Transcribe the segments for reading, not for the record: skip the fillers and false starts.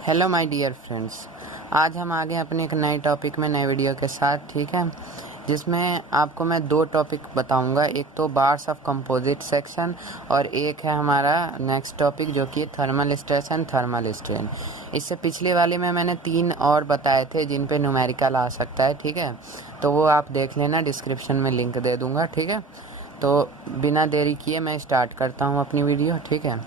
Hello my dear friends. आज हम आ गए अपने एक नए टॉपिक में, नए वीडियो के साथ, ठीक है, जिसमें आपको मैं दो टॉपिक बताऊंगा। एक तो बार्स ऑफ कंपोजिट सेक्शन और एक है हमारा नेक्स्ट टॉपिक जो कि thermal stress and thermal strain. इससे पिछले वाले में मैंने 3 और बताए थे जिन पे न्यूमेरिकल आ सकता है, ठीक है, तो वो आप देख लेना, डिस्क्रिप्शन में लिंक दे दूँगा, ठीक है। तो बिना देरी किए मैं स्टार्ट करता हूँ अपनी वीडियो, ठीक है।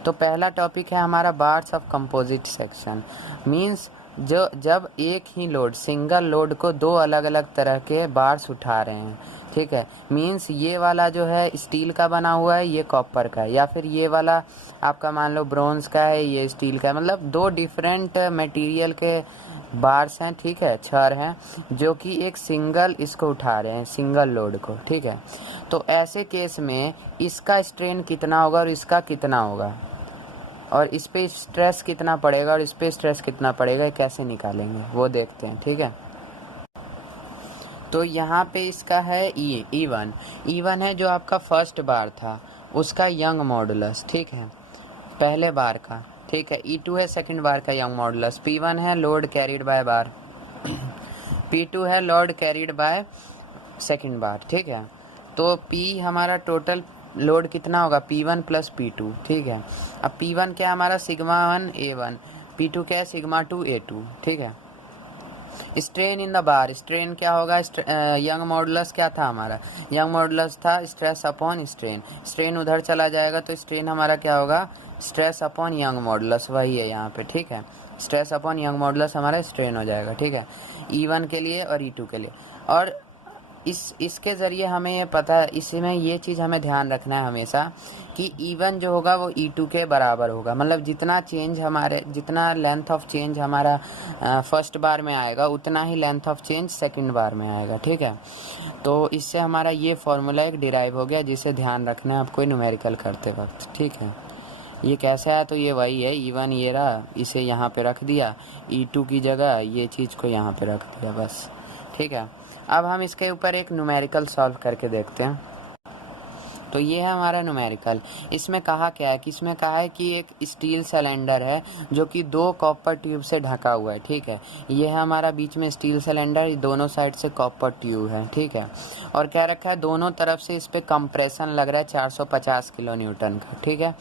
तो पहला टॉपिक है हमारा bars of composite section. Means जब एक ही लोड, सिंगल लोड को दो अलग अलग तरह के बार्स उठा रहे हैं, ठीक है। मींस ये वाला जो है स्टील का बना हुआ है, ये कॉपर का है, या फिर ये वाला आपका मान लो ब्रोंज का है, ये स्टील का है। मतलब दो डिफरेंट मटेरियल के बार्स हैं, ठीक है, छड़ हैं, जो कि एक सिंगल इसको उठा रहे हैं, सिंगल लोड को, ठीक है। तो ऐसे केस में इसका स्ट्रेन कितना होगा और इसका कितना होगा, और इस पे स्ट्रेस कितना पड़ेगा और इस पे स्ट्रेस कितना पड़ेगा, कैसे निकालेंगे वो देखते हैं, ठीक है। तो यहाँ पे इसका है ई वन है जो आपका फर्स्ट बार था, उसका यंग मॉडुलस, ठीक है, पहले बार का, ठीक है। E2 है सेकंड बार का यंग मॉडुलस। P1 है load carried by bar, P2 है लोड कैरिड बाय सेकंड बार, ठीक है। तो P हमारा टोटल लोड कितना होगा, P1 प्लस P2, ठीक है। अब P1 क्या है हमारा, सिग्मा 1 A1, P2 क्या है, सिग्मा 2 A2, ठीक है। Strain in the bar, strain क्या होगा, यंग मॉडुलस क्या था हमारा, यंग मॉडुलस था स्ट्रेस अपॉन स्ट्रेन। स्ट्रेन उधर चला जाएगा तो स्ट्रेन हमारा क्या होगा, स्ट्रेस अपॉन यंग मॉडुलस, वही है यहाँ पे, ठीक है। स्ट्रेस अपॉन यंग मॉडुलस हमारा स्ट्रेन हो जाएगा, ठीक है, E1 के लिए और E2 के लिए। और इसके ज़रिए हमें ये पता है, इसमें ये चीज़ हमें ध्यान रखना है हमेशा कि E1 जो होगा वो E2 के बराबर होगा। मतलब जितना लेंथ ऑफ चेंज हमारा फर्स्ट बार में आएगा, उतना ही लेंथ ऑफ चेंज सेकंड बार में आएगा, ठीक है। तो इससे हमारा ये फॉर्मूला एक डिराइव हो गया, जिसे ध्यान रखना है आपको न्यूमेरिकल करते वक्त, ठीक है। ये कैसे आया, तो ये वही है, E1 ये रहा, इसे यहाँ पे रख दिया, E2 की जगह ये चीज़ को यहाँ पे रख दिया, बस, ठीक है। अब हम इसके ऊपर एक न्यूमेरिकल सॉल्व करके देखते हैं। तो ये है हमारा न्यूमेरिकल। इसमें कहा क्या है कि इसमें कहा है कि एक स्टील सिलेंडर है जो कि 2 कॉपर ट्यूब से ढका हुआ है, ठीक है। ये है हमारा बीच में स्टील सिलेंडर, दोनों साइड से कॉपर ट्यूब है, ठीक है। और क्या रखा है, दोनों तरफ से इस पर कंप्रेशन लग रहा है 450 किलो न्यूटन का, ठीक है।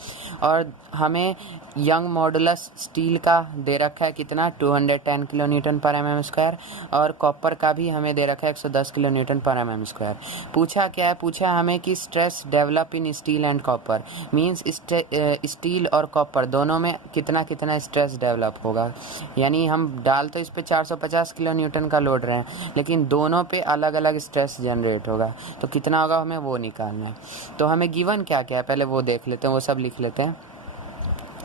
और हमें यंग मॉडुलस स्टील का दे रखा है कितना, 210 किलो न्यूटन पर mm स्क्वायर, और कॉपर का भी हमें दे रखा है 110 किलो न्यूटन पर mm स्क्वायर। पूछा क्या है, पूछा हमें कि stress develop in steel and copper, means steel और कॉपर दोनों में कितना कितना स्ट्रेस डेवलप होगा। यानी हम डाल तो इस पर 450 किलो न्यूटन का लोड रहे हैं, लेकिन दोनों पे अलग अलग स्ट्रेस जनरेट होगा, तो कितना होगा हमें वो निकालना है। तो हमें गिवन क्या क्या है पहले वो देख लेते हैं, वो सब लिख लेते हैं।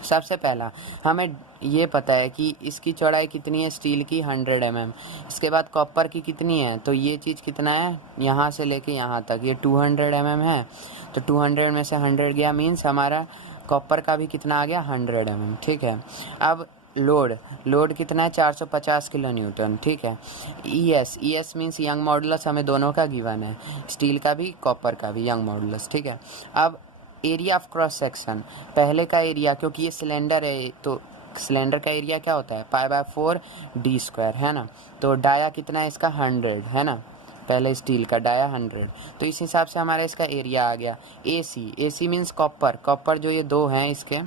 सबसे पहला हमें ये पता है कि इसकी चौड़ाई कितनी है, स्टील की 100 mm। इसके बाद कॉपर की कितनी है, तो ये चीज़ कितना है, यहाँ से लेके यहाँ तक ये 200 mm है, तो 200 में से 100 गया, मीन्स हमारा कॉपर का भी कितना आ गया, 100 mm, ठीक है। अब लोड कितना है, 450 किलो न्यूटन, ठीक है। E S means young modulus हमें दोनों का गिवन है, स्टील का भी कॉपर का भी यंग मॉडुलस, ठीक है। अब एरिया ऑफ क्रॉस सेक्शन, पहले का एरिया, क्योंकि ये सिलेंडर है तो सिलेंडर का एरिया क्या होता है, π/4 d² है ना। तो डाया कितना है इसका, 100 है ना, पहले स्टील का डाया 100, तो इस हिसाब से हमारा इसका एरिया आ गया। AC मीन्स कॉपर जो ये दो हैं इसके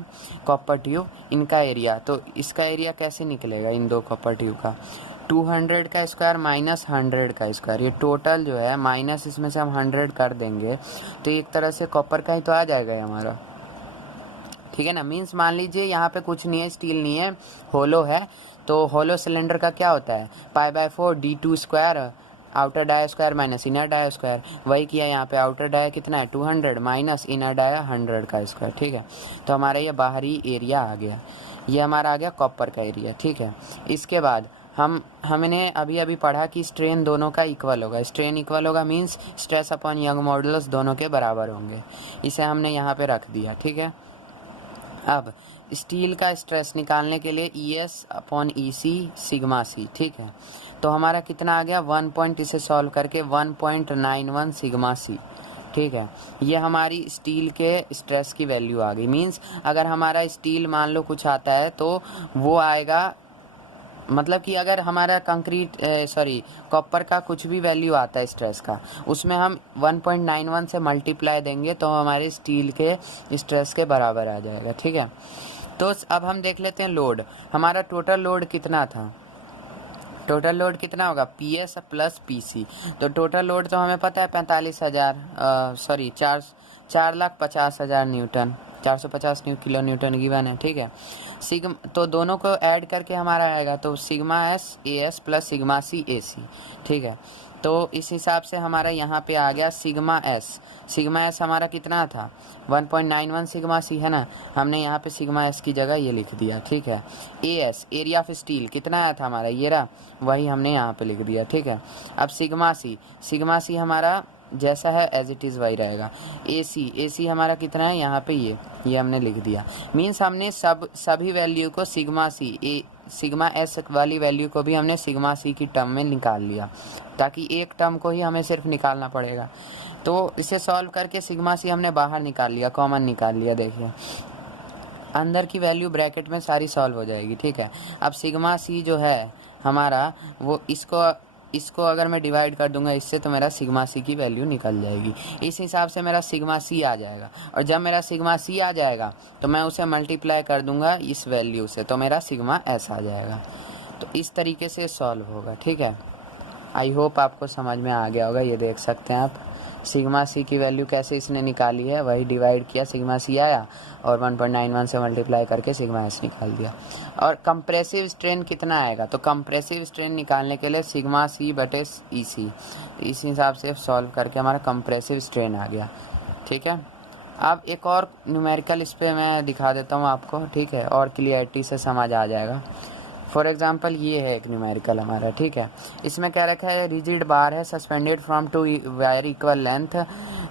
कॉपर ट्यूब, इनका एरिया, तो इसका एरिया कैसे निकलेगा इन दो कॉपर ट्यूब का, 200 का स्क्वायर माइनस 100 का स्क्वायर, ये टोटल जो है माइनस इसमें से हम 100 कर देंगे, तो एक तरह से कॉपर का ही तो आ जाएगा हमारा, ठीक है ना। मीन्स मान लीजिए यहाँ पे कुछ नहीं है, स्टील नहीं है, होलो है, तो होलो सिलेंडर का क्या होता है, π/4 d² outer dia square minus inner dia square. वही किया यहाँ पे, आउटर डाया कितना है 200 माइनस इनर डाया 100 का स्क्वायर, ठीक है। तो हमारा ये बाहरी एरिया आ गया, ये हमारा आ गया कॉपर का एरिया, ठीक है। इसके बाद हमने अभी पढ़ा कि स्ट्रेन दोनों का इक्वल होगा, स्ट्रेन इक्वल होगा means stress upon young modulus दोनों के बराबर होंगे, इसे हमने यहाँ पे रख दिया, ठीक है। अब स्टील का स्ट्रेस निकालने के लिए ES/EC सिग्मा C, ठीक है। तो हमारा कितना आ गया, 1 पॉइंट, इसे सॉल्व करके 1.91 सिग्मा C, ठीक है। ये हमारी स्टील के स्ट्रेस की वैल्यू आ गई। मींस अगर हमारा स्टील मान लो कुछ आता है तो वो आएगा, मतलब कि अगर हमारा कंक्रीट कॉपर का कुछ भी वैल्यू आता है स्ट्रेस का, उसमें हम 1.91 से मल्टीप्लाई देंगे तो हमारे स्टील के स्ट्रेस के बराबर आ जाएगा, ठीक है। तो अब हम देख लेते हैं लोड। हमारा टोटल लोड कितना था, टोटल लोड कितना होगा, P S plus P C. तो टोटल लोड तो हमें पता है 4,50,000 न्यूटन, 450 किलो न्यूटन गिवन है, ठीक है। तो दोनों को ऐड करके हमारा आएगा तो sigma S A S plus sigma C A C, ठीक है। तो इस हिसाब से हमारा यहाँ पे आ गया सिग्मा एस हमारा कितना था 1.91 सिग्मा सी है ना, हमने यहाँ पे सिग्मा एस की जगह ये लिख दिया, ठीक है। A S area of steel कितना आया था हमारा, ये रहा, वही हमने यहाँ पे लिख दिया, ठीक है। अब सिग्मा सी हमारा जैसा है एज इट इज़ वही रहेगा। ए सी हमारा कितना है यहाँ पे ये हमने लिख दिया। मीन्स हमने सभी वैल्यू को सिग्मा एस वाली वैल्यू को भी हमने सिग्मा सी की टर्म में निकाल लिया, ताकि एक टर्म को ही हमें सिर्फ निकालना पड़ेगा। तो इसे सॉल्व करके सिग्मा सी हमने बाहर निकाल लिया, कॉमन निकाल लिया, देखिए अंदर की वैल्यू ब्रैकेट में सारी सॉल्व हो जाएगी, ठीक है। अब सिग्मा सी जो है हमारा वो इसको अगर मैं डिवाइड कर दूंगा इससे तो मेरा सिग्मा सी की वैल्यू निकल जाएगी। इस हिसाब से मेरा सिग्मा सी आ जाएगा, और जब मेरा सिग्मा सी आ जाएगा तो मैं उसे मल्टीप्लाई कर दूंगा इस वैल्यू से, तो मेरा सिग्मा एस आ जाएगा। तो इस तरीके से सॉल्व होगा, ठीक है। आई होप आपको समझ में आ गया होगा। ये देख सकते हैं आप सिग्मा सी की वैल्यू कैसे इसने निकाली है, वही डिवाइड किया, सिग्मा सी आया और 1.91 से मल्टीप्लाई करके सिग्मा एस निकाल दिया। और कंप्रेसिव स्ट्रेन कितना आएगा, तो कंप्रेसिव स्ट्रेन निकालने के लिए सिग्मा सी बटे ई सी, इस हिसाब से सॉल्व करके हमारा कंप्रेसिव स्ट्रेन आ गया, ठीक है। अब एक और न्यूमेरिकल इस पर मैं दिखा देता हूँ आपको, ठीक है, और क्लियरिटी से समझ आ जाएगा। फॉर एग्जाम्पल ये है एक न्यूमेरिकल हमारा, ठीक है। इसमें क्या रखा है, रिजिड बार है suspended from 2 wire equal length,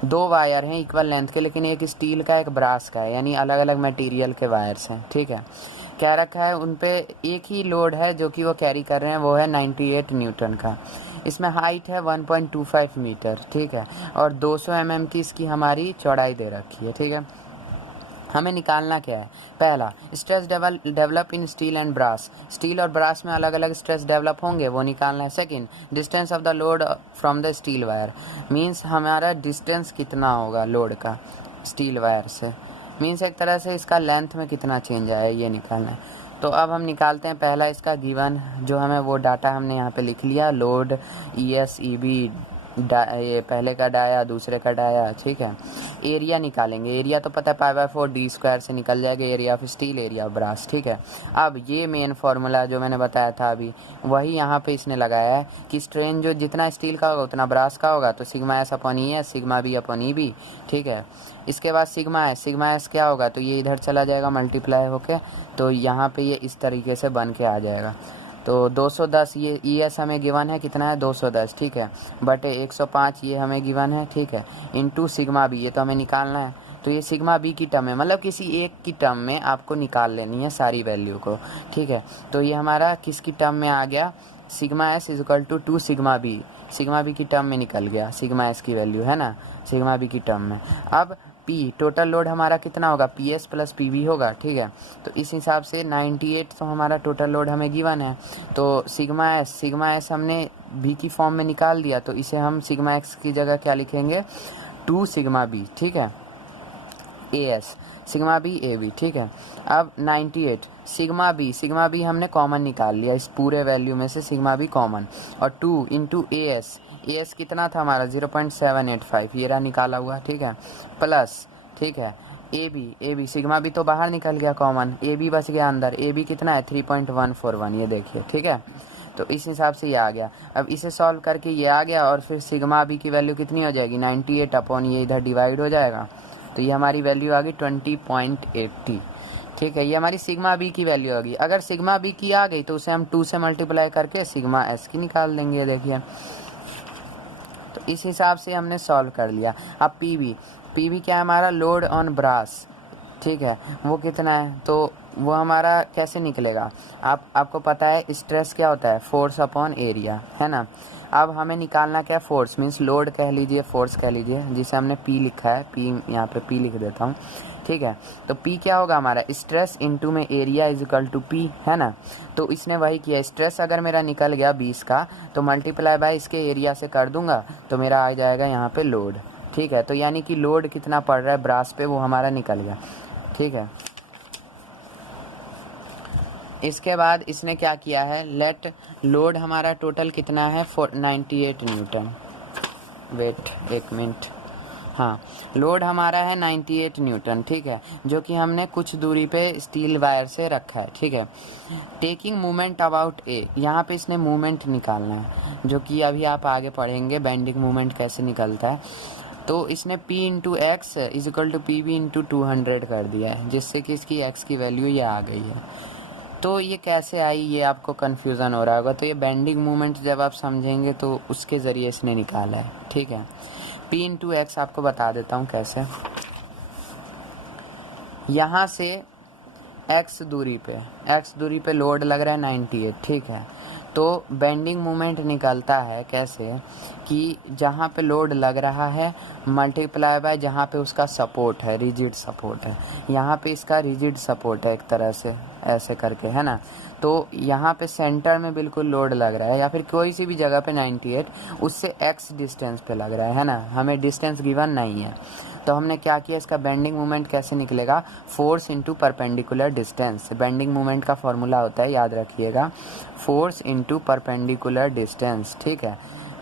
2 wire हैं इक्वल लेंथ के, लेकिन एक स्टील का एक ब्रास का है, यानी अलग अलग मटेरियल के वायर्स हैं, ठीक है। क्या रखा है, उन पे एक ही लोड है जो कि वो कैरी कर रहे हैं, वो है 98 न्यूटन का। इसमें हाइट है 1.25 मीटर, ठीक है, और 200 mm की इसकी हमारी चौड़ाई दे रखी है, ठीक है। हमें निकालना क्या है, पहला stress develop in steel and brass, steel और ब्रास में अलग अलग स्ट्रेस डेवलप होंगे, वो निकालना है। Second distance of the load from the steel wire, means हमारा डिस्टेंस कितना होगा लोड का स्टील वायर से, मींस एक तरह से इसका लेंथ में कितना चेंज आया ये निकालना है। तो अब हम निकालते हैं पहला इसका गिवन, जो हमें वो डाटा हमने यहाँ पे लिख लिया, load E S E B, ये पहले का डाया दूसरे का डाया, ठीक है। एरिया निकालेंगे, एरिया तो पता है π/4 डी स्क्वायर से निकल जाएगा, area of steel, area of brass, ठीक है। अब ये मेन फार्मूला जो मैंने बताया था अभी, वही यहाँ पे इसने लगाया है कि स्ट्रेन जो जितना स्टील का होगा उतना ब्रास का होगा, तो sigma S upon E S, sigma B upon E B, ठीक है। इसके बाद सिग्मा एस क्या होगा, तो ये इधर चला जाएगा मल्टीप्लाई होके, तो यहाँ पे ये इस तरीके से बन के आ जाएगा। तो 210 ये ई एस हमें गिवन है कितना है 210, ठीक है, बटे 105 ये हमें गिवन है, ठीक है, इंटू सिग्मा बी, ये तो हमें निकालना है। तो ये सिग्मा बी की टर्म है, मतलब किसी एक की टर्म में आपको निकाल लेनी है सारी वैल्यू को, ठीक है। तो ये हमारा किसकी टर्म में आ गया, sigma S is equal to 2 sigma B की टर्म में निकल गया, सिग्मा एस की वैल्यू है ना, सिग्मा बी की टर्म में। अब पी टोटल लोड हमारा कितना होगा, P S plus P V होगा, ठीक है। तो इस हिसाब से 98 तो हमारा टोटल लोड हमें गिवन है, तो सिग्मा एस हमने बी की फॉर्म में निकाल दिया, तो इसे हम सिग्मा एक्स की जगह क्या लिखेंगे 2 सिग्मा बी, ठीक है, A S sigma B A B, ठीक है। अब 98 सिग्मा बी हमने कॉमन निकाल लिया, इस पूरे वैल्यू में से सिग्मा बी कॉमन, और 2 इंटू ए एस कितना था हमारा 0.785, ये रहा निकाला हुआ, ठीक है, प्लस, ठीक है, ए बी सिग्मा बी तो बाहर निकल गया कॉमन, ए बी बच गया अंदर, ए बी कितना है 3.141, ये देखिए, ठीक है। तो इस हिसाब से ये आ गया। अब इसे सॉल्व करके ये आ गया, और फिर सिग्मा बी की वैल्यू कितनी हो जाएगी 98 अपॉन ये इधर डिवाइड हो जाएगा, तो ये हमारी वैल्यू आ गई 20.80, ठीक है। ये हमारी सिग्मा बी की वैल्यू आ गई। अगर सिग्मा बी की आ गई तो उसे हम 2 से मल्टीप्लाई करके सिग्मा एस की निकाल देंगे, देखिए। तो इस हिसाब से हमने सॉल्व कर लिया। अब पी वी क्या है हमारा, लोड ऑन ब्रास, ठीक है, वो कितना है, तो वो हमारा कैसे निकलेगा, आपको पता है स्ट्रेस क्या होता है, फोर्स अपॉन एरिया, है ना। अब हमें निकालना क्या है, फोर्स मीन्स लोड कह लीजिए, फोर्स कह लीजिए, जिसे हमने P लिखा है, P यहाँ पे P लिख देता हूँ, ठीक है। तो P क्या होगा हमारा, स्ट्रेस इनटू में area is equal to P, है ना। तो इसने वही किया, स्ट्रेस अगर मेरा निकल गया 20 का, तो मल्टीप्लाई बाय इसके एरिया से कर दूंगा, तो मेरा आ जाएगा यहाँ पे लोड, ठीक है। तो यानी कि लोड कितना पड़ रहा है ब्रास पे, वो हमारा निकल गया, ठीक है। इसके बाद इसने क्या किया है, लेट लोड हमारा टोटल कितना है 98 न्यूटन, वेट एक मिनट, हाँ लोड हमारा है 98 न्यूटन, ठीक है, जो कि हमने कुछ दूरी पे स्टील वायर से रखा है, ठीक है। टेकिंग मूवमेंट अबाउट ए, यहाँ पे इसने मूवमेंट निकालना है, जो कि अभी आप आगे पढ़ेंगे बेंडिंग मूवमेंट कैसे निकलता है। तो इसने P into X is equal to P V into 200 कर दिया है, जिससे कि इसकी x की वैल्यू ये आ गई है। तो ये कैसे आई, ये आपको कन्फ्यूज़न हो रहा होगा। तो ये बेंडिंग मूवमेंट जब आप समझेंगे तो उसके ज़रिए इसने निकाला है, ठीक है। P इंटू एक्स आपको बता देता हूँ कैसे। यहाँ से x दूरी पे लोड लग रहा है 98, ठीक है। तो बेंडिंग मोमेंट निकलता है कैसे कि जहाँ पे लोड लग रहा है मल्टीप्लाई बाय जहाँ पे उसका सपोर्ट है, रिजिड सपोर्ट है। यहाँ पे इसका रिजिड सपोर्ट है एक तरह से, ऐसे करके, है ना। तो यहाँ पे सेंटर में बिल्कुल लोड लग रहा है, या फिर कोई सी भी जगह पे 98, उससे x डिस्टेंस पे लग रहा है ना। हमें डिस्टेंस गिवन नहीं है, तो हमने क्या किया, इसका बेंडिंग मोमेंट कैसे निकलेगा, force into perpendicular distance. Bending moment का फॉर्मूला होता है, याद रखिएगा, फोर्स इंटू परपेंडिकुलर डिस्टेंस, ठीक है।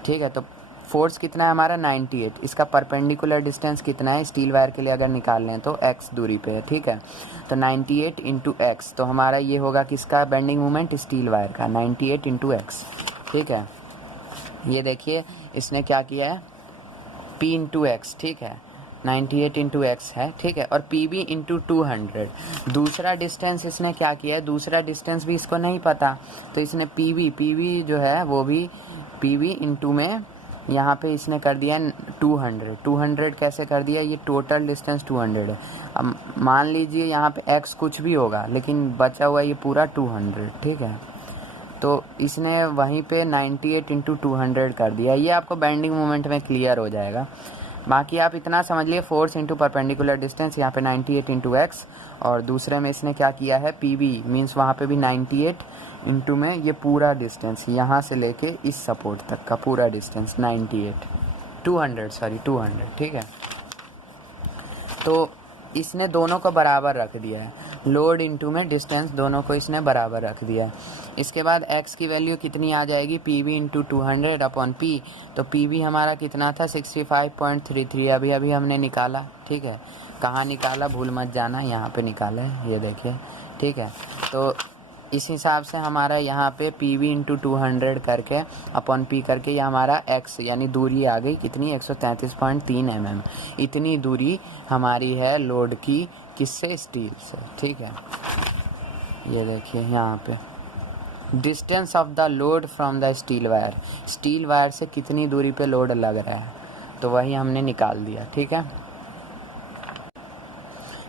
ठीक है, तो फोर्स कितना है हमारा 98, इसका परपेंडिकुलर डिस्टेंस कितना है स्टील वायर के लिए अगर निकाल लें तो x दूरी पे है, ठीक है। तो 98 इंटू एक्स, तो हमारा ये होगा किसका बेंडिंग मोमेंट, स्टील वायर का, 98 इंटू एक्स, ठीक है। ये देखिए इसने क्या किया है, P इंटू एक्स, ठीक है, 98 इंटू एक्स है, ठीक है, और पी बी इंटू 200। दूसरा डिस्टेंस इसने क्या किया है, दूसरा डिस्टेंस भी इसको नहीं पता, तो इसने पी वी जो है वो भी पी वी इंटू में यहाँ पे इसने कर दिया 200 कैसे कर दिया, ये टोटल डिस्टेंस 200 है। अब मान लीजिए यहाँ पे x कुछ भी होगा, लेकिन बचा हुआ ये पूरा 200, ठीक है। तो इसने वहीं पे 98 इंटू 200 कर दिया। ये आपको बेंडिंग मोमेंट में क्लियर हो जाएगा। बाकी आप इतना समझ लिए, फोर्स इंटू परपेंडिकुलर डिस्टेंस, यहाँ पे 98 इंटू एक्स, और दूसरे में इसने क्या किया है, पी वी मीन्स वहाँ पे भी 98 इंटू में ये पूरा डिस्टेंस यहाँ से लेके इस सपोर्ट तक का पूरा डिस्टेंस 200, ठीक है। तो इसने दोनों को बराबर रख दिया है, लोड इंटू में डिस्टेंस, दोनों को इसने बराबर रख दिया। इसके बाद x की वैल्यू कितनी आ जाएगी, P V into 200 upon P. तो पी वी हमारा कितना था 65.33, अभी हमने निकाला, ठीक है। कहाँ निकाला भूल मत जाना, यहाँ पे निकाला है, ये देखिए, ठीक है। तो इस हिसाब से हमारा यहाँ पे पी वी इंटू 200 करके अपॉन पी करके ये हमारा x यानी दूरी आ गई कितनी, 133.3 mm। इतनी दूरी हमारी है लोड की, किससे, स्टील से, ठीक है। ये देखिए यहाँ पे distance of the load from the steel wire से कितनी दूरी पे लोड लग रहा है, तो वही हमने निकाल दिया, ठीक है।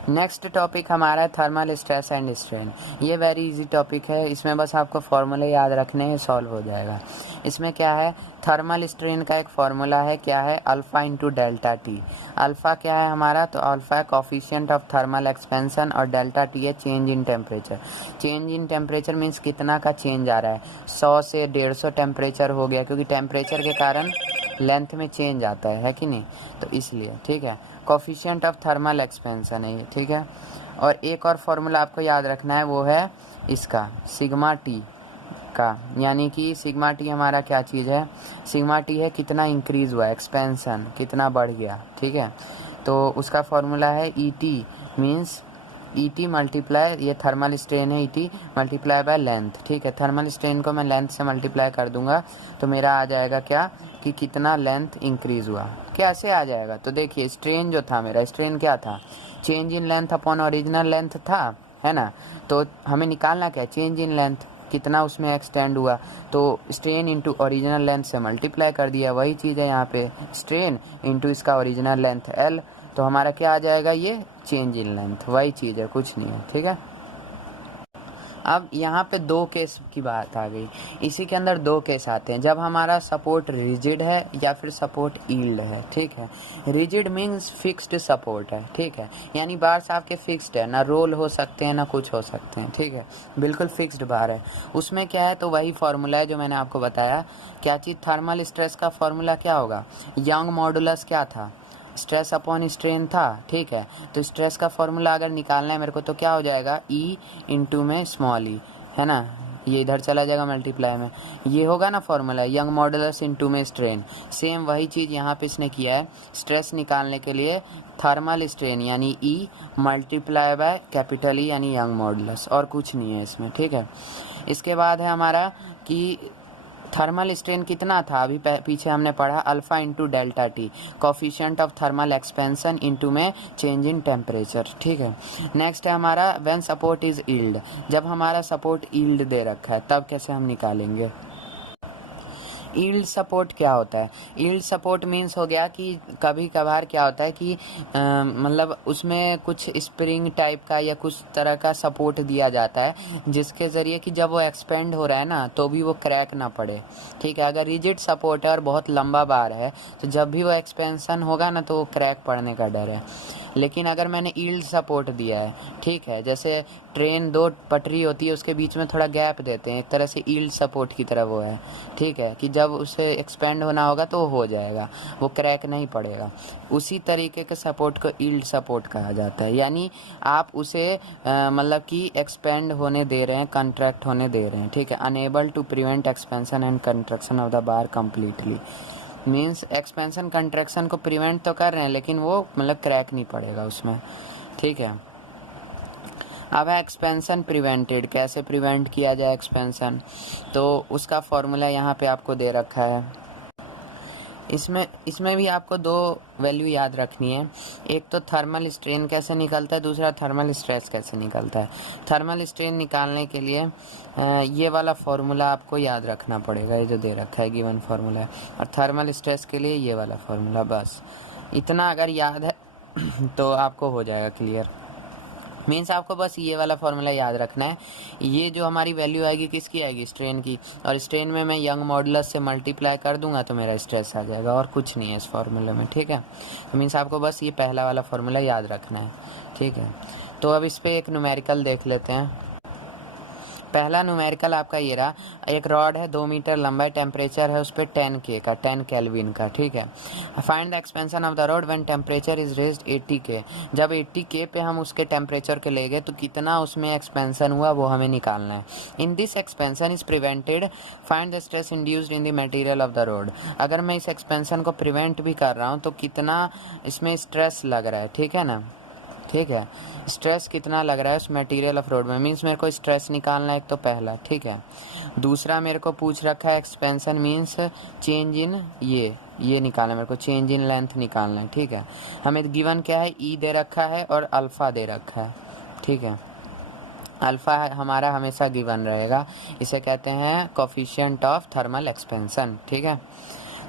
नेक्स्ट टॉपिक हमारा है थर्मल स्ट्रेस एंड स्ट्रेन। ये वेरी इजी टॉपिक है, इसमें बस आपको फॉर्मूले याद रखने हैं, सॉल्व हो जाएगा। इसमें क्या है, थर्मल स्ट्रेन का एक फार्मूला है, क्या है, alpha into delta T. Alpha क्या है हमारा, तो अल्फ़ा है कॉफिशिएंट ऑफ थर्मल एक्सपेंशन, और डेल्टा टी है change in temperature. Change in temperature means कितना का चेंज आ रहा है, 100 से 150 टेम्परेचर हो गया, क्योंकि टेम्परेचर के कारण लेंथ में चेंज आता है कि नहीं, तो इसलिए, ठीक है। कॉफिशिएंट ऑफ थर्मल एक्सपेंशन है ये, ठीक है। और एक और फार्मूला आपको याद रखना है, वो है इसका सिग्मा टी का, यानी कि सिग्मा टी हमारा क्या चीज़ है, सिग्मा टी है कितना इंक्रीज़ हुआ, एक्सपेंशन कितना बढ़ गया, ठीक है। तो उसका फार्मूला है E T means E T multiply, ये थर्मल स्ट्रेन है, E T multiply by length, ठीक है। थर्मल स्ट्रेन को मैं लेंथ से मल्टीप्लाई कर दूंगा, तो मेरा आ जाएगा क्या कि कितना लेंथ इंक्रीज़ हुआ। कैसे आ जाएगा, तो देखिए स्ट्रेन जो था मेरा, स्ट्रेन क्या था, change in length upon original length था, है ना। तो हमें निकालना क्या है, चेंज इन लेंथ कितना उसमें एक्सटेंड हुआ, तो स्ट्रेन इंटू ओरिजिनल लेंथ से मल्टीप्लाई कर दिया, वही चीज़ है यहाँ पे, स्ट्रेन इंटू इसका ओरिजिनल लेंथ एल, तो हमारा क्या आ जाएगा, ये चेंज इन लेंथ, वही चीज़ है, कुछ नहीं है, ठीक है। अब यहाँ पे दो केस की बात आ गई। इसी के अंदर दो केस आते हैं, जब हमारा सपोर्ट रिजिड है या फिर सपोर्ट ईल्ड है। ठीक है, रिजिड मीन्स फिक्स्ड सपोर्ट है। ठीक है, यानी बार्स आपके फिक्स्ड है, ना रोल हो सकते हैं ना कुछ हो सकते हैं। ठीक है, बिल्कुल फिक्स्ड बार है। उसमें क्या है, तो वही फॉर्मूला है जो मैंने आपको बताया। क्या चीज़, थर्मल स्ट्रेस का फॉर्मूला क्या होगा, यंग मॉडुलस क्या था, स्ट्रेस अपॉन स्ट्रेन था। ठीक है, तो स्ट्रेस का फॉर्मूला अगर निकालना है मेरे को तो क्या हो जाएगा, ई इंटू में स्मॉल ई, है ना, ये इधर चला जाएगा मल्टीप्लाई में, ये होगा ना फॉर्मूला, यंग मॉडुलस इंटू में स्ट्रेन। सेम वही चीज़ यहाँ पे इसने किया है, स्ट्रेस निकालने के लिए थर्मल स्ट्रेन यानी ई मल्टीप्लाई बाय कैपिटल ई यानी यंग मॉडुलस, और कुछ नहीं है इसमें। ठीक है, इसके बाद है हमारा कि थर्मल स्ट्रेन कितना था, अभी पीछे हमने पढ़ा, alpha into delta T, coefficient of thermal expansion into में चेंज इन टेम्परेचर। ठीक है, नेक्स्ट है हमारा व्हेन सपोर्ट इज यील्ड, जब हमारा सपोर्ट यील्ड दे रखा है तब कैसे हम निकालेंगे। यील्ड सपोर्ट क्या होता है, यील्ड सपोर्ट मीन्स हो गया कि कभी कभार क्या होता है कि मतलब उसमें कुछ स्प्रिंग टाइप का या कुछ तरह का सपोर्ट दिया जाता है, जिसके ज़रिए कि जब वो एक्सपेंड हो रहा है ना तो भी वो क्रैक ना पड़े। ठीक है, अगर रिजिड सपोर्ट है और बहुत लंबा बार है तो जब भी वो एक्सपेंशन होगा ना तो वो क्रैक पड़ने का डर है। लेकिन अगर मैंने यील्ड सपोर्ट दिया है, ठीक है, जैसे ट्रेन दो पटरी होती है उसके बीच में थोड़ा गैप देते हैं, एक तरह से यील्ड सपोर्ट की तरह वो है। ठीक है, कि जब उसे एक्सपेंड होना होगा तो हो जाएगा, वो क्रैक नहीं पड़ेगा। उसी तरीके के सपोर्ट को यील्ड सपोर्ट कहा जाता है, यानी आप उसे मतलब कि एक्सपेंड होने दे रहे हैं, कंट्रैक्ट होने दे रहे हैं। ठीक है, unable to prevent expansion and contraction of the bar completely, means expansion contraction को प्रिवेंट तो कर रहे हैं लेकिन वो मतलब क्रैक नहीं पड़ेगा उसमें। ठीक है, अब है एक्सपेंशन प्रिवेंटेड, कैसे प्रिवेंट किया जाए एक्सपेंशन, तो उसका फॉर्मूला यहाँ पे आपको दे रखा है। इसमें भी आपको दो वैल्यू याद रखनी है, एक तो थर्मल स्ट्रेन कैसे निकलता है, दूसरा थर्मल स्ट्रेस कैसे निकलता है। थर्मल स्ट्रेन निकालने के लिए ये वाला फॉर्मूला आपको याद रखना पड़ेगा, ये जो दे रखा है गिवन फॉर्मूला है, और थर्मल स्ट्रेस के लिए ये वाला फॉर्मूला, बस इतना अगर याद है तो आपको हो जाएगा क्लियर। मीन्स आपको बस ये वाला फॉर्मूला याद रखना है, ये जो हमारी वैल्यू आएगी किसकी आएगी, स्ट्रेन की, और स्ट्रेन में मैं यंग मॉडुलस से मल्टीप्लाई कर दूंगा तो मेरा स्ट्रेस आ जाएगा, और कुछ नहीं है इस फार्मूले में। ठीक है, तो मीन्स आपको बस ये पहला वाला फार्मूला याद रखना है। ठीक है, तो अब इस पर एक न्यूमेरिकल देख लेते हैं। पहला न्यूमेरिकल आपका ये रहा, एक रॉड है 2 मीटर लंबा, टेम्परेचर है उस पर 10K का, 10 केल्विन का। ठीक है, find the expansion of the rod when temperature is raised 80K, जब 80K पे हम उसके टेम्परेचर के ले गए तो कितना उसमें एक्सपेंशन हुआ वो हमें निकालना है। In this expansion is prevented, find the stress induced in the material of the rod, अगर मैं इस एक्सपेंशन को प्रिवेंट भी कर रहा हूँ तो कितना इसमें स्ट्रेस लग रहा है। ठीक है ना, ठीक है, स्ट्रेस कितना लग रहा है उस मटेरियल ऑफ रोड में, मीन्स मेरे को स्ट्रेस निकालना है एक तो पहला। ठीक है, दूसरा मेरे को पूछ रखा है एक्सपेंशन मीन्स चेंज इन ये निकालना है मेरे को, चेंज इन लेंथ निकालना है। ठीक है, हमें गिवन क्या है, ई दे रखा है और अल्फ़ा दे रखा है। ठीक है, अल्फ़ा हमारा हमेशा गिवन रहेगा, इसे कहते हैं कोफिशिएंट ऑफ थर्मल एक्सपेंशन। ठीक है,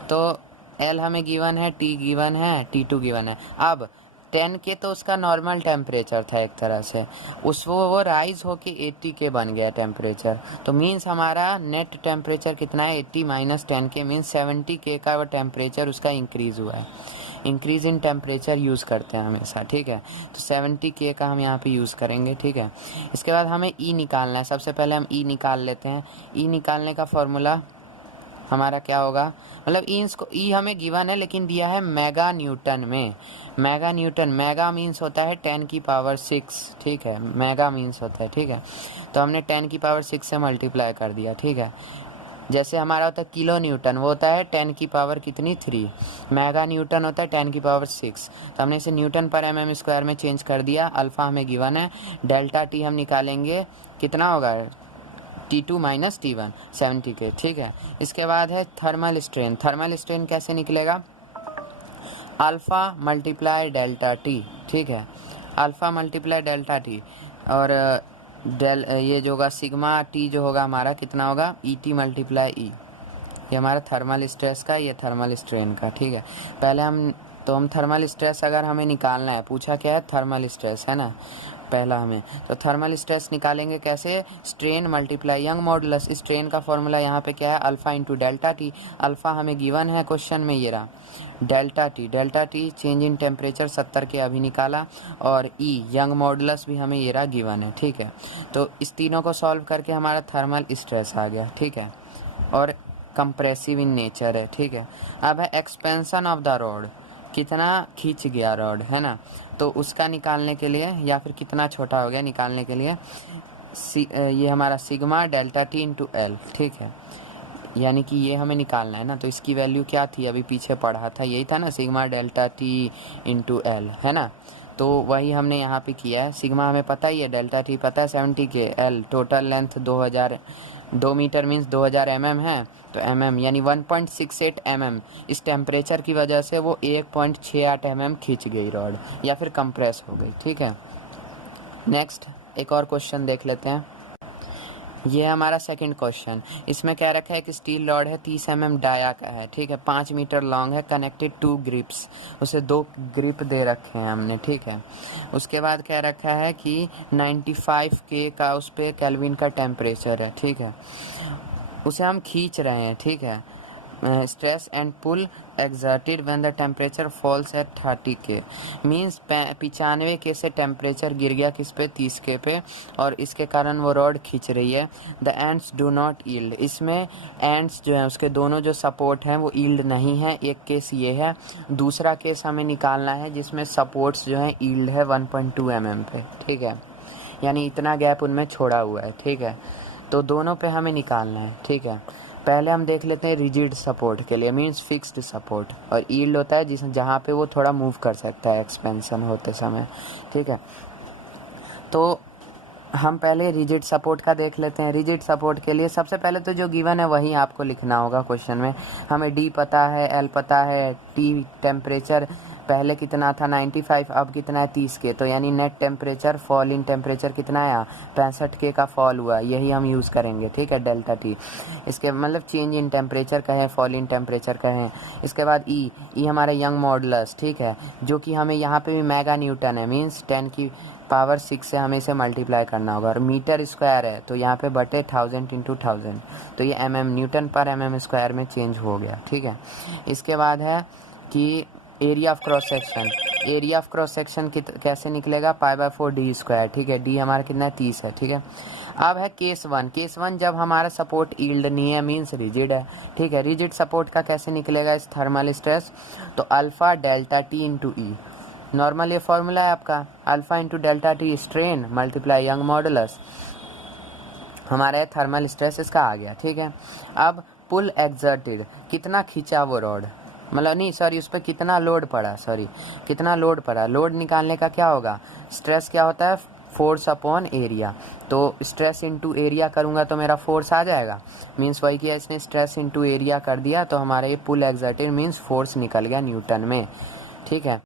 तो एल हमें गिवन है, टी गिवन है, T2 गिवन है। अब 10K तो उसका नॉर्मल टेम्परेचर था एक तरह से, वो राइज होके 80K बन गया टेम्परेचर, तो मीन्स हमारा नेट टेम्परेचर कितना है, 80 माइनस 10K मीन्स 70K का वो टेम्परेचर उसका इंक्रीज़ हुआ है। इंक्रीज इन टेम्परेचर यूज़ करते हैं हमेशा। ठीक है, तो 70K का हम यहाँ पे यूज़ करेंगे। ठीक है, इसके बाद हमें ई निकालना है, सबसे पहले हम ई निकाल लेते हैं। ई निकालने का फॉर्मूला हमारा क्या होगा, मतलब ई हमें गिवन है लेकिन दिया है मेगा न्यूटन में। मेगा न्यूटन, मेगा मीन्स होता है 10 की पावर 6। ठीक है, मेगा मीन्स होता है। ठीक है, तो हमने 10 की पावर 6 से मल्टीप्लाई कर दिया। ठीक है, जैसे हमारा होता है किलो न्यूटन, वो होता है 10 की पावर कितनी 3, मेगा न्यूटन होता है 10 की पावर 6, तो हमने इसे न्यूटन पर mm स्क्वायर में चेंज कर दिया। अल्फ़ा हमें गिवन है, डेल्टा टी हम निकालेंगे, कितना होगा T2 माइनस T1 70K। ठीक है, इसके बाद है थर्मल स्ट्रेन। थर्मल स्ट्रेन कैसे निकलेगा, अल्फ़ा मल्टीप्लाई डेल्टा टी। ठीक है, अल्फ़ा मल्टीप्लाई डेल्टा टी, और ये जो होगा सिग्मा टी जो होगा हमारा कितना होगा, ET मल्टीप्लाई ई, ये हमारा थर्मल स्ट्रेस का, ये थर्मल स्ट्रेन का। ठीक है, पहले हम थर्मल स्ट्रेस अगर हमें निकालना है, पूछा क्या है थर्मल स्ट्रेस है ना, पहला हमें, तो थर्मल स्ट्रेस निकालेंगे कैसे, strain multiply young modulus. Strain का फॉर्मूला यहाँ पे क्या है, alpha into delta T. Alpha हमें गिवन है क्वेश्चन में, ये रहा। Delta T change in temperature 70 के अभी निकाला, और ई यंग मॉडुलस भी हमें ये रहा गिवन है, ठीक है। तो इस तीनों को सॉल्व करके हमारा थर्मल स्ट्रेस आ गया, ठीक है, और कंप्रेसिव इन नेचर है, ठीक है। अब है एक्सपेंशन ऑफ द रॉड, कितना खींच गया रॉड, है ना, तो उसका निकालने के लिए, या फिर कितना छोटा हो गया निकालने के लिए, ये हमारा sigma delta T into L, ठीक है, यानी कि ये हमें निकालना है ना। तो इसकी वैल्यू क्या थी, अभी पीछे पढ़ा था, यही था ना, sigma delta T into L, है ना। तो वही हमने यहाँ पे किया है। सिग्मा हमें पता ही है, डेल्टा टी पता है 70 K, L total length 2 metre means 2000 mm है, तो mm यानी 1.68 mm। इस टेम्परेचर की वजह से वो 1.68 mm खींच गई रॉड, या फिर कंप्रेस हो गई, ठीक है। नेक्स्ट एक और क्वेश्चन देख लेते हैं। ये हमारा सेकंड क्वेश्चन, इसमें क्या रखा है कि स्टील रॉड है 30 mm डाया का है, ठीक है, 5 मीटर लॉन्ग है, कनेक्टेड 2 ग्रिप्स, उसे 2 ग्रिप दे रखे हैं हमने, ठीक है। उसके बाद क्या रखा है कि 95 के का उस पर केल्विन का टेम्परेचर है, ठीक है, उसे हम खींच रहे हैं, ठीक है। Stress and pull exerted when the temperature falls at 30 K, means 95 के से टेम्परेचर गिर गया किस पे, 30 के पे, और इसके कारण वो रॉड खींच रही है। The ends do not yield, इसमें एंड्स जो है उसके दोनों जो सपोर्ट हैं वो यील्ड नहीं है, एक केस ये है। दूसरा केस हमें निकालना है जिसमें सपोर्ट्स जो हैं यील्ड है 1.2 mm पे, ठीक है, यानी इतना गैप उनमें छोड़ा हुआ है, ठीक है। तो दोनों पे हमें निकालना है, ठीक है। पहले हम देख लेते हैं रिजिड सपोर्ट के लिए, मींस फिक्स्ड सपोर्ट, और यील्ड होता है जिस जहाँ पे वो थोड़ा मूव कर सकता है एक्सपेंशन होते समय, ठीक है। तो हम पहले रिजिड सपोर्ट का देख लेते हैं। रिजिड सपोर्ट के लिए सबसे पहले तो जो गिवन है वही आपको लिखना होगा क्वेश्चन में। हमें डी पता है, एल पता है, टी टेम्परेचर पहले कितना था 95, अब कितना है 30 के, तो यानी net temperature, fall in temperature कितना आया 65 के का फॉल हुआ, यही हम यूज़ करेंगे, ठीक है, डेल्टा टी। इसके मतलब चेंज इन टेम्परेचर कहें, फॉल इन टेम्परेचर कहें। इसके बाद ई हमारा यंग मॉडुलस, ठीक है, जो कि हमें यहाँ पे भी मेगा न्यूटन है, मीन्स 10 की पावर 6 से हमें इसे मल्टीप्लाई करना होगा, और मीटर स्क्वायर है तो यहाँ पे बटे 1000 इंटू 1000, तो ये mm न्यूटन पर mm स्क्वायर में चेंज हो गया, ठीक है। इसके बाद है कि area of cross section, area of cross section कैसे निकलेगा, π/4 डी स्क्वायर, ठीक है, डी हमारा कितना है 30 है, ठीक है। अब है केस वन जब हमारा सपोर्ट यील्ड नहीं है, मीन्स रिजिड है, ठीक है। रिजिड सपोर्ट का कैसे निकलेगा इस थर्मल स्ट्रेस, तो अल्फा डेल्टा टी इंटू ई, नॉर्मल ये फॉर्मूला है आपका, alpha into delta T strain multiply young modulus, हमारा थर्मल स्ट्रेस इसका आ गया, ठीक है। अब पुल एक्सर्टेड, कितना खींचा वो रॉड, मतलब नहीं सॉरी, उस पर कितना लोड पड़ा, सॉरी कितना लोड पड़ा, लोड निकालने का क्या होगा, स्ट्रेस क्या होता है, फोर्स अपॉन एरिया, तो स्ट्रेस इंटू एरिया करूँगा तो मेरा फोर्स आ जाएगा, मीन्स वही किया इसने, स्ट्रेस इंटू एरिया कर दिया, तो हमारा ये पुल एक्सर्टेड मीन्स फोर्स निकल गया न्यूटन में, ठीक है।